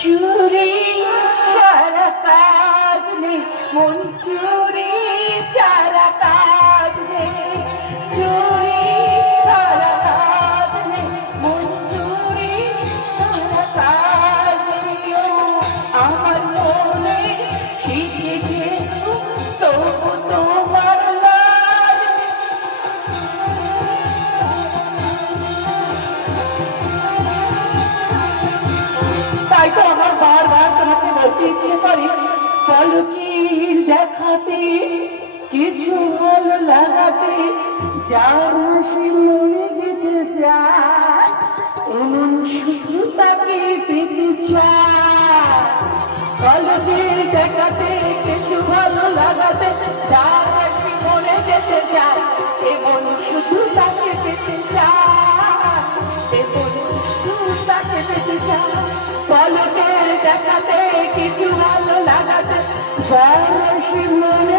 চুরি ছাড়া কাজ নেই মন, চুরি ছাড়া কাজ নেই, চুরি ছাড়া কাজ নেই মন, চুরি ছাড়া কাজ নেই। ও আমার মনে শিখেছে তবু তোমার লাজ। তাই তো আমার বারবার তোমাকে বলতে ইচ্ছে করে, পলকির দেখাতে কিছু ভালো লাগাতে যার হাসি মনে দিতে চায়, এমন শুধু তাকে পেতে চায়। পলকির দেখাতে কিছু ভালো লাগাতে যার হাসি মনে যেতে চায়, এমন শুধু তাকে পেতে চায়, এমন শুধু তাকে পেতে চায়। পলকের দেখাতে কিছু ভালো লাগাতে যার হাসি মনে